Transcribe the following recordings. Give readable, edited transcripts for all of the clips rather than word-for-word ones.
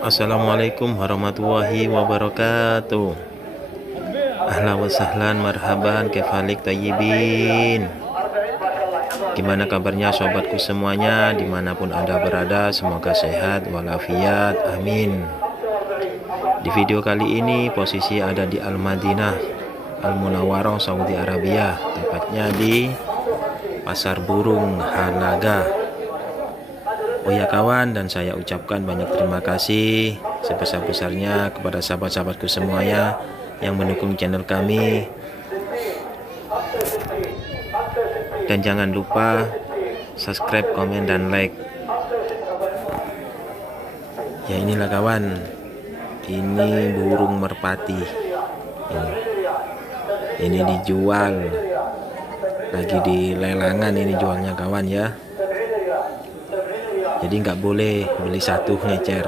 Assalamualaikum warahmatullahi wabarakatuh. Ahlan wa sahlan marhaban kefalik tayyibin. Gimana kabarnya sobatku semuanya, dimanapun Anda berada, semoga sehat walafiat, amin. Di video kali ini posisi ada di Al-Madinah Al-Munawwarah, Saudi Arabia, tepatnya di Pasar Burung Halaga. Oh ya kawan, dan saya ucapkan banyak terima kasih sebesar-besarnya kepada sahabat-sahabatku semuanya yang mendukung channel kami. Dan jangan lupa subscribe, komen, dan like. Ya inilah kawan, ini burung merpati. Ini dijual, lagi di lelangan ini jualnya kawan ya. Jadi nggak boleh beli satu ngecer.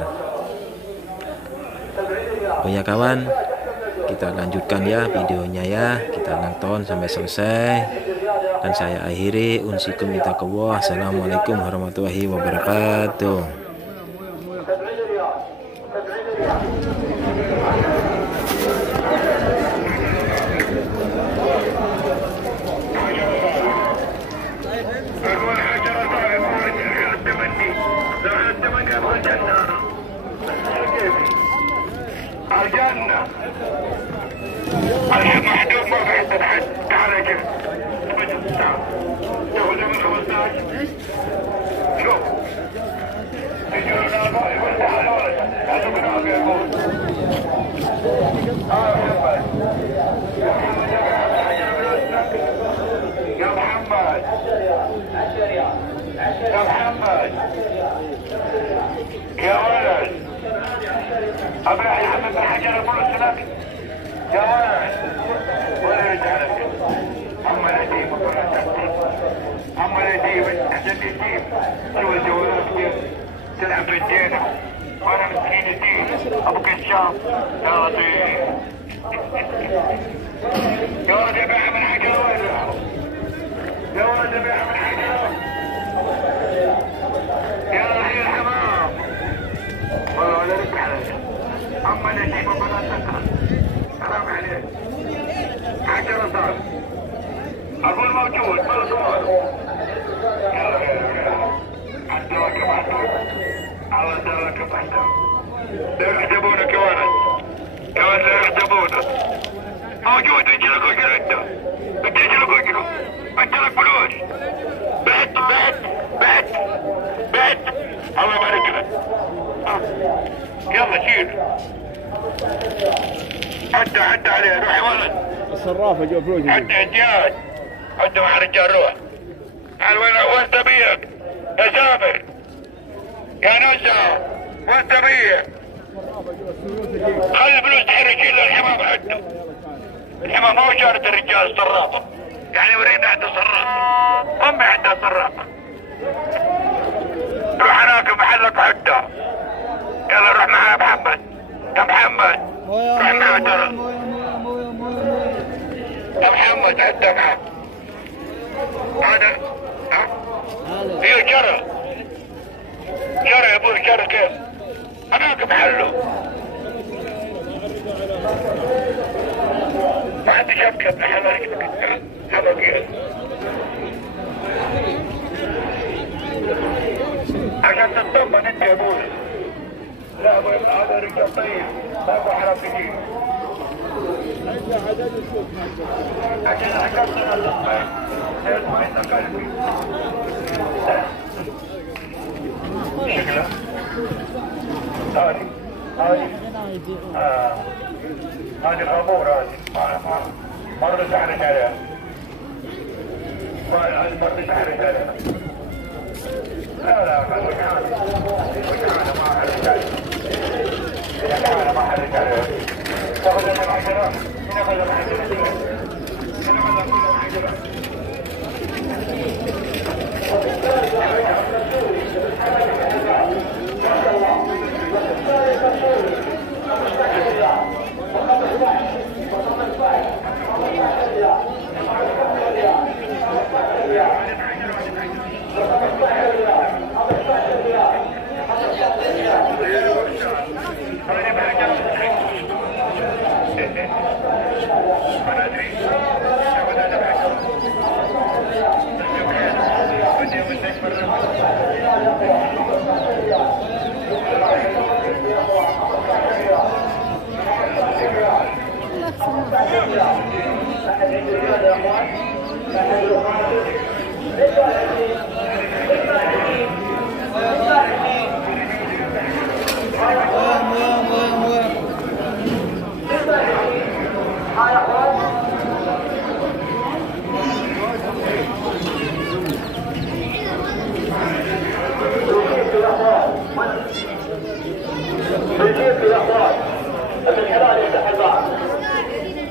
Oh ya kawan, kita lanjutkan ya videonya ya, kita nonton sampai selesai. Dan saya akhiri, unsikum bitaqwa. Assalamualaikum warahmatullahi wabarakatuh. الجنة المحدود ما في حد حد تعال كيف تاخذ من 15 شوف تجي لنا يقول تعال ولد هذا من ابي يقول يا محمد يا محمد يا ولد أبرح يا حمد بالحجر الفرس لك يا ولد ولا رجالك أما اليتيم أما اليتيم عشان اليتيم سوى الجوالات كيف تلعب بالدينة وأنا مسكين يتيم أبو كشاف يا لطيف يا ولد ابيع من حجر وين يا ولد ابيع من حجر يا رحيل الحمام والله ولا رجالك أما اليتيم فلا تكره سلام عليك حجر صار أقول موجود موجود يلا أنت واقف على دارك بحثا لا يحجبونك يا ولد يا ولد لا يحجبونك موجود يجي لك وجر أنت بتيجي لك وجره أنت لك فلوس بيت الله يبارك لك يلا شيل عدى عليه روح يا ولد الصرافة جو فلوس عدى يا جهاد عدى مع رجال روح تعال وين تبيك يا سامر يا نزهة وين تبيك خلي الفلوس تحرك الا الحمام عده الحمام ما هو شارة الرجال الصرافة يعني ورينا عنده صرافة امي عندها صرافة روح هناك محلك عده يلا روح معايا محمد يا محمد روح معايا ترى يا محمد عدى معاه هذا فيه جرى يا ابوي جرى كيف هناك محله ما حد شبكة بحلقك حلقين عشان تطمن انت يا ابوي لا ابو هذا رجال طيب ما ابو حرام كثير عشان عشان يطمئن قلبي شكله هذه الامور هذه ما رد تحرك عليها ما رد تحرك عليها لا وجعانه ما حرك عليها إذا كان ما حرك عليها تاخذ لنا العشرة ناخذ العشرة بالجيب يا اخوان ابن حلال يفتح الباب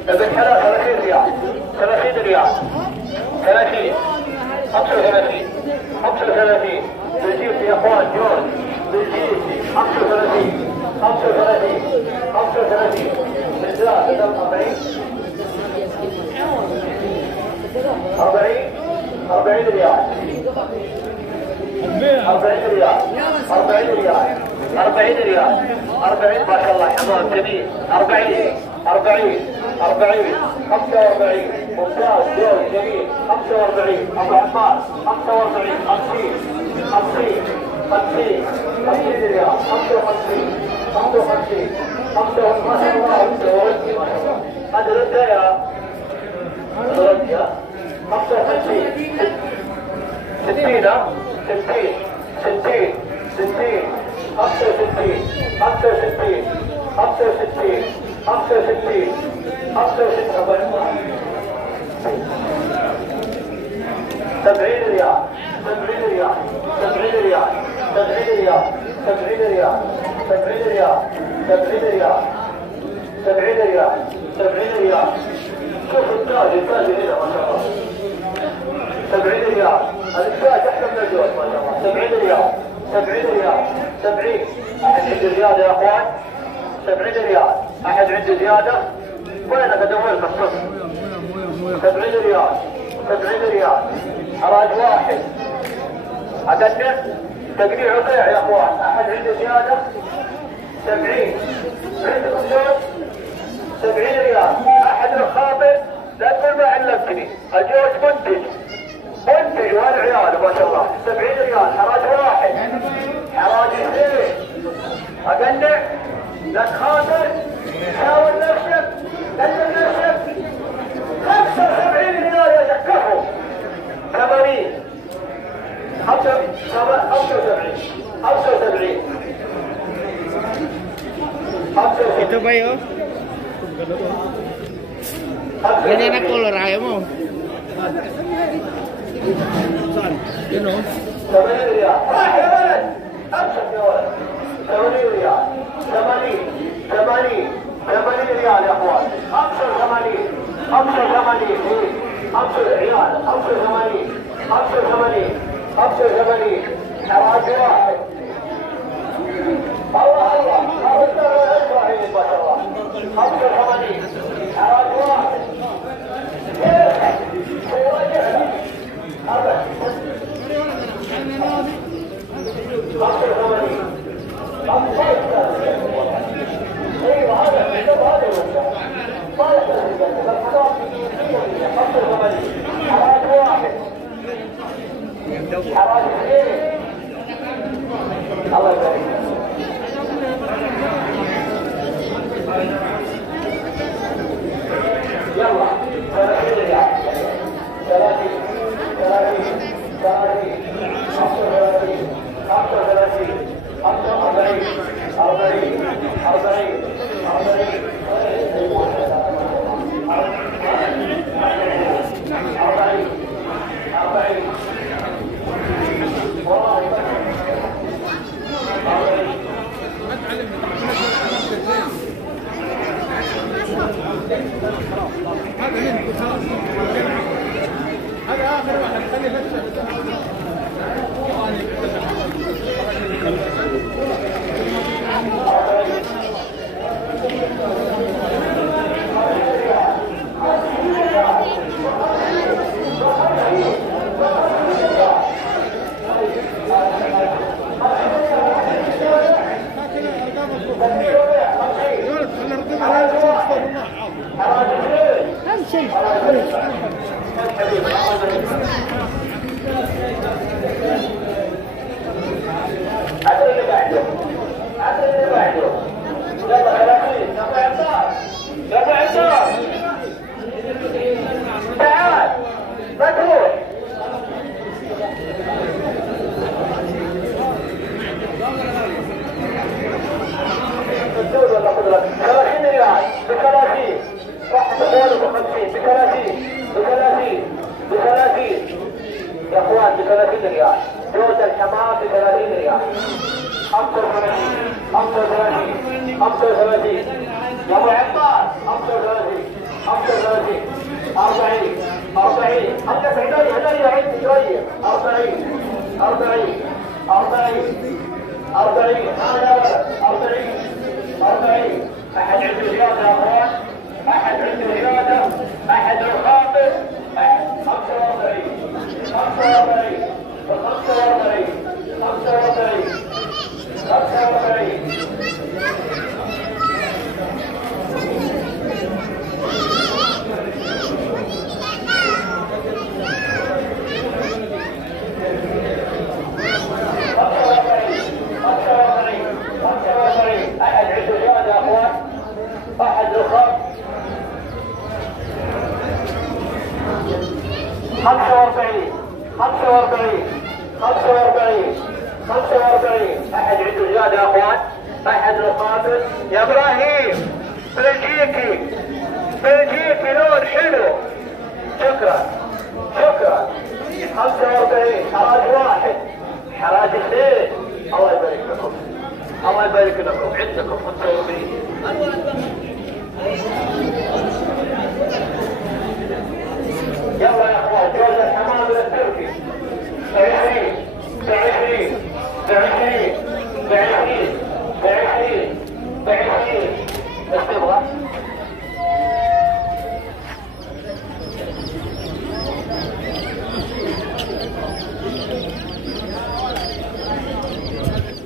ابن حلال 30 ريال 30 ريال 30 35 35 بالجيب يا اخوان جون بالجيب 35 35 35 بالذات 40 40 ريال 40 ريال 40 ريال 40 ريال 40 ما شاء الله حمام جميل 40 40 40 45 ممتاز جول جميل 45 ابو عمار 45 50 50 50 50 ريال 55 55 55 ما شاء الله ما شاء الله هذا رد يا رد يا 55 60 60 60 60 65 65 65 65 70 ريال 70 ريال 70 ريال 70 ريال 70 ريال 70 ريال 70 ريال 70 ريال 70 ريال شوف التاج هنا ما شاء الله 70 ريال التاج احسن من الجوز ما شاء الله 70 ريال 70 ريال 70 احد عنده زياده يا اخوان 70 ريال احد عنده زياده وينك ادور لك الصفر 70 ريال 70 ريال حراج واحد اقدم تقريع وقيع يا اخوان احد عنده زياده 70 عندكم جوز 70 ريال احد الخاطئ لا تقول ما علمتني الجوز منتج منتج والعيال ما شاء الله 70 ريال حراج واحد حراج اثنين اقنع لا تخاطر حاول نفسك قلب نفسك 75 ريال يا شكفوا 80 75 75 Ito ba yun? Ganyan na color ayaw mo. Saan? Yun o. 80 ريال راح يا ولد امسك يا ولد 80 ريال 80 80 80 ريال يا اخوان 85 85 5 ريال 85 85 85 حراج واحد الله الله ابراهيم ما شاء الله 85 حراج واحد ابد 85 حراج اثنين الله يبارك يلا 30 ريال 30 30 30 35 35 45 40 40 هذا آخر واحد خلي بس تعال ب30 ريال. جوز الحمام ب30 ريال. 35 35 35 يا ابو عمار 35 35 40 40 خلك هدي عد شويه 40 40 40 40 هذا ولد 40 40 احد عنده زياده يا اخوان؟ احد عنده زياده؟ احد الخامس؟ 45 45 45 45 45 احد عنده زياده يا اخوان؟ احد الخامس 45 45 45 45 احد عنده زياده يا اخوان؟ احد الخامس يا ابراهيم بلجيكي بلجيكي لون حلو شكرا شكرا 45 حراج واحد حراج اثنين الله يبارك لكم الله يبارك لكم عندكم 45 يلا يا اخوان جوز الحمام التركي 20 20 20 20 20 20 ايش تبغى؟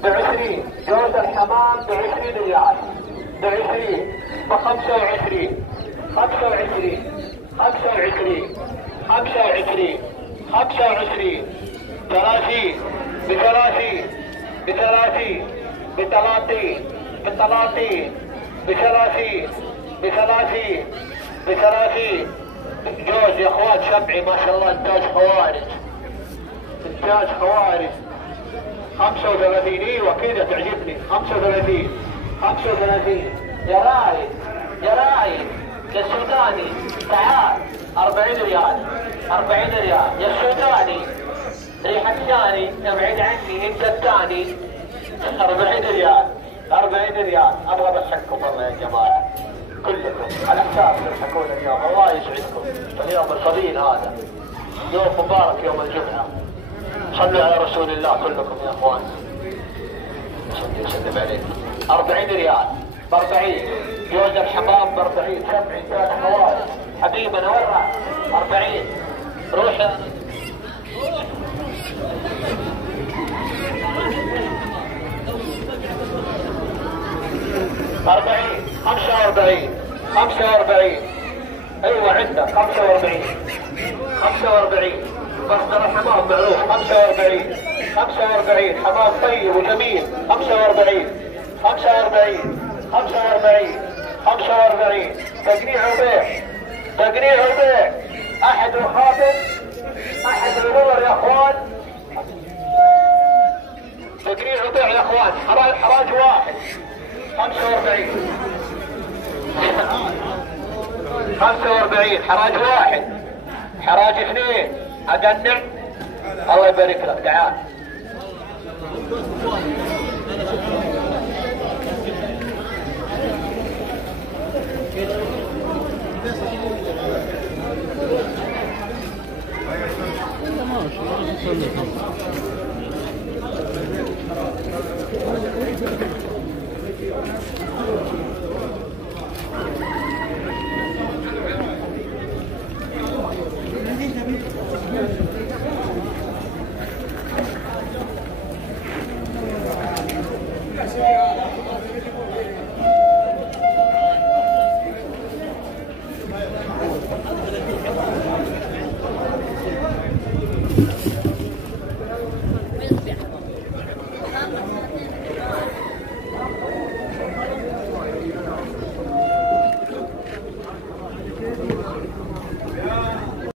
ب20 جوز الحمام ب20 ريال ب20 ب25 25 25 25 25 30 ب30 ب30 ب30 ب30 ب30 ب30 ب30 جوز يا اخوان شمعي ما شاء الله انتاج خوارج انتاج خوارج 35 ايوه كذا تعجبني 35 35 يا راعي يا راعي يا السوداني تعال 40 ريال 40 ريال يا السوداني ريحة ثاني ابعد عني انت الثاني 40 ريال 40 ريال ابغى اضحككم والله يا جماعه كلكم على حساب تضحكون اليوم الله يسعدكم اليوم الفضيل هذا يوم مبارك يوم الجمعه صلوا على رسول الله كلكم يا اخوان يسلم عليك 40 ريال ب 40 جوز الحمام ب 40 70 ثلاث خوارج حبيبنا ورع 40 روح 40 45 45 ايوه عندك 45 45 مصدر الحمام معروف 45 45 حمام طيب وجميل 45 45 45 45 تقنيع وبيع تقنيع وبيع احد الخاتم احد النور يا اخوان تقنيع وبيع يا اخوان حراج واحد 45 45 حراج واحد حراج اثنين اقنع الله يبارك لك تعال تمام